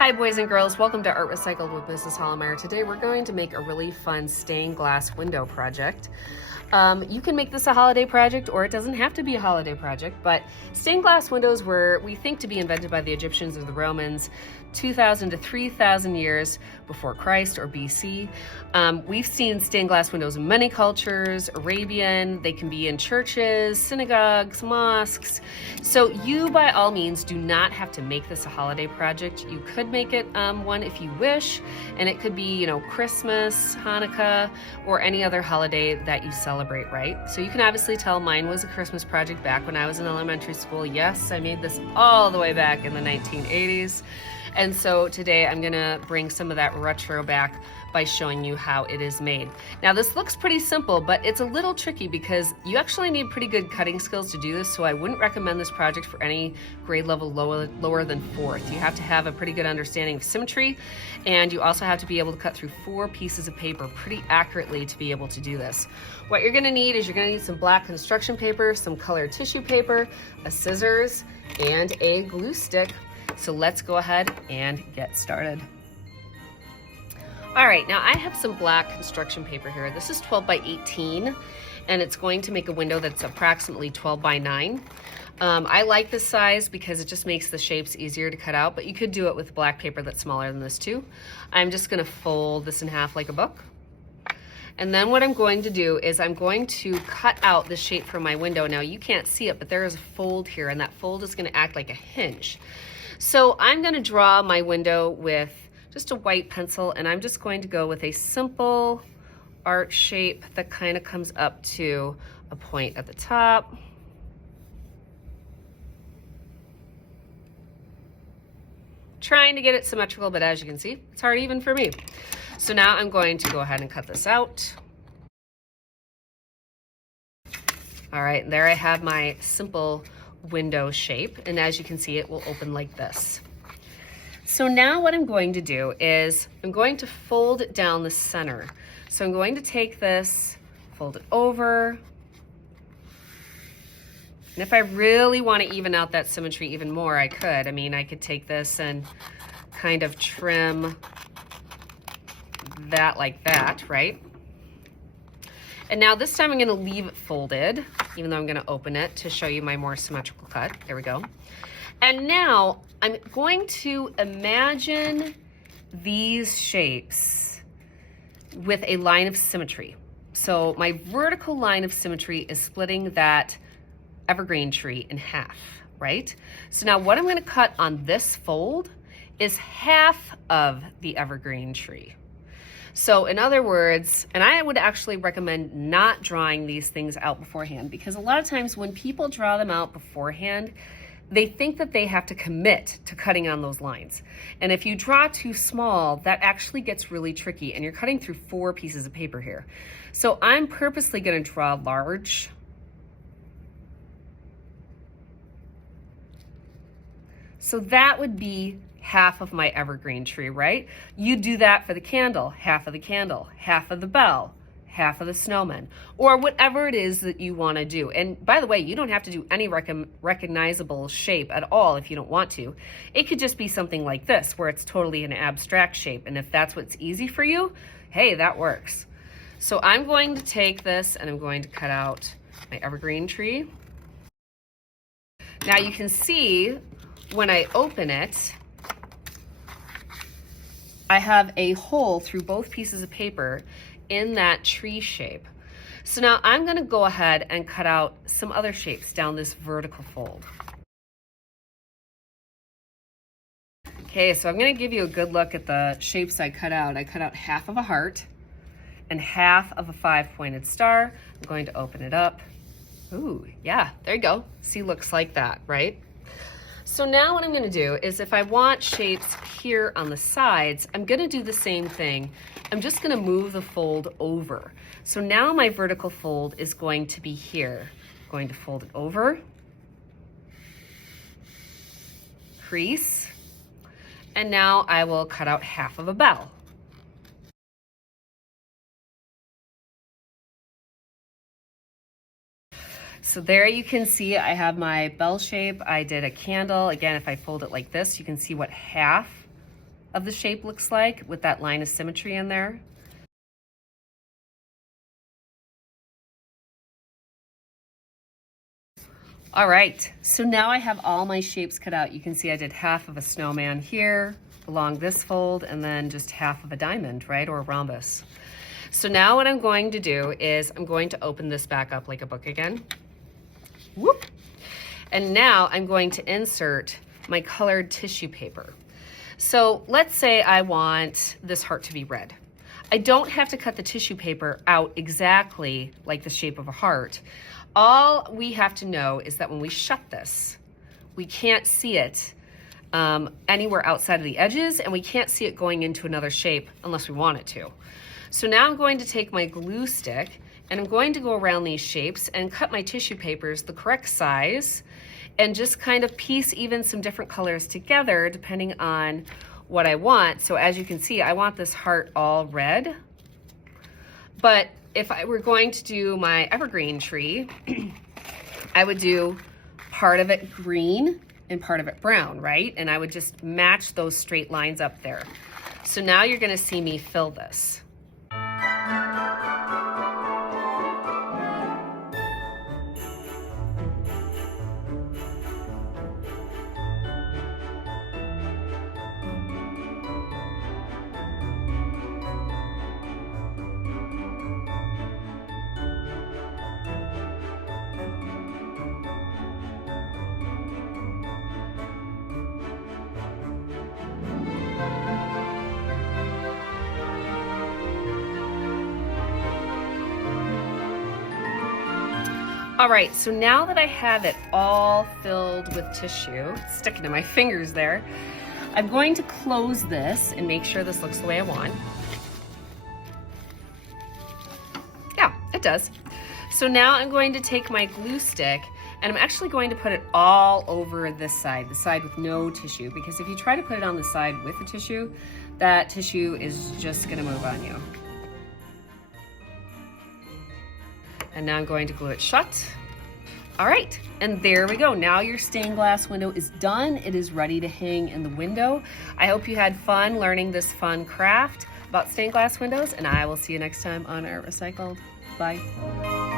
Hi boys and girls, welcome to Art Recycled with Mrs. Hollemeyer. Today we're going to make a really fun stained glass window project. You can make this a holiday project or it doesn't have to be a holiday project, but stained glass windows were, we think, to be invented by the Egyptians or the Romans 2,000 to 3,000 years before Christ or BC. We've seen stained glass windows in many cultures, Arabian, they can be in churches, synagogues, mosques. So you, by all means, do not have to make this a holiday project. You could make it one if you wish, and it could be, Christmas, Hanukkah, or any other holiday that you celebrate, right? So you can obviously tell mine was a Christmas project back when I was in elementary school. Yes, I made this all the way back in the 1980s. And so today I'm gonna bring some of that retro back by showing you how it is made. Now this looks pretty simple, but it's a little tricky because you actually need pretty good cutting skills to do this, so I wouldn't recommend this project for any grade level lower than 4th. You have to have a pretty good understanding of symmetry, and you also have to be able to cut through 4 pieces of paper pretty accurately to be able to do this. What you're gonna need is you're gonna need some black construction paper, some colored tissue paper, a scissors, and a glue stick. So let's go ahead and get started. All right, now I have some black construction paper here. This is 12 by 18, and it's going to make a window that's approximately 12 by 9. I like this size because it just makes the shapes easier to cut out, but you could do it with black paper that's smaller than this too. I'm just gonna fold this in half like a book. And then what I'm going to do is I'm going to cut out the shape for my window. Now you can't see it, but there is a fold here, and that fold is gonna act like a hinge. So I'm going to draw my window with just a white pencil, and I'm just going to go with a simple arch shape that kind of comes up to a point at the top. Trying to get it symmetrical, but as you can see, it's hard even for me. So now I'm going to go ahead and cut this out. All right, there I have my simple window shape, and as you can see, it will open like this. So now what I'm going to do is I'm going to fold it down the center. So I'm going to take this, fold it over, and if I really want to even out that symmetry even more, I could. I mean, I could take this and kind of trim that like that, right? And now this time I'm going to leave it folded, even though I'm going to open it to show you my more symmetrical cut. There we go. And now I'm going to imagine these shapes with a line of symmetry. So my vertical line of symmetry is splitting that evergreen tree in half, right? So now what I'm going to cut on this fold is half of the evergreen tree. So in other words, and I would actually recommend not drawing these things out beforehand, because a lot of times when people draw them out beforehand, they think that they have to commit to cutting on those lines. And if you draw too small, that actually gets really tricky, and you're cutting through 4 pieces of paper here. So I'm purposely going to draw large. So that would be half of my evergreen tree, right? You do that for the candle, half of the bell, half of the snowman, or whatever it is that you want to do. And by the way, you don't have to do any recognizable shape at all if you don't want to. It could just be something like this, where it's totally an abstract shape. And if that's what's easy for you, hey, that works. So I'm going to take this and I'm going to cut out my evergreen tree. Now you can see when I open it, I have a hole through both pieces of paper in that tree shape. So now I'm going to go ahead and cut out some other shapes down this vertical fold. Okay, so I'm going to give you a good look at the shapes I cut out. I cut out half of a heart and half of a 5-pointed star. I'm going to open it up. Ooh, yeah, there you go. See, looks like that, right? So now what I'm going to do is if I want shapes here on the sides, I'm going to do the same thing. I'm just going to move the fold over. So now my vertical fold is going to be here. I'm going to fold it over, crease, and now I will cut out half of a bell. So there you can see I have my bell shape. I did a candle. Again, if I fold it like this, you can see what half of the shape looks like with that line of symmetry in there. All right, so now I have all my shapes cut out. You can see I did half of a snowman here along this fold and then just half of a diamond, right, or a rhombus. So now what I'm going to do is I'm going to open this back up like a book again. Whoop. And now I'm going to insert my colored tissue paper. So let's say I want this heart to be red. I don't have to cut the tissue paper out exactly like the shape of a heart. All we have to know is that when we shut this, we can't see it anywhere outside of the edges, and we can't see it going into another shape unless we want it to. So now I'm going to take my glue stick and I'm going to go around these shapes and cut my tissue papers the correct size and just kind of piece even some different colors together depending on what I want. So as you can see, I want this heart all red, but if I were going to do my evergreen tree, I would do part of it green and part of it brown, right? And I would just match those straight lines up there. So now you're gonna see me fill this. All right, so now that I have it all filled with tissue, it's sticking to my fingers there, I'm going to close this and make sure this looks the way I want. Yeah, it does. So now I'm going to take my glue stick and I'm actually going to put it all over this side, the side with no tissue, because if you try to put it on the side with the tissue, that tissue is just gonna move on you. And now I'm going to glue it shut. All right, and there we go. Now your stained glass window is done. It is ready to hang in the window. I hope you had fun learning this fun craft about stained glass windows, and I will see you next time on Art Recycled. Bye.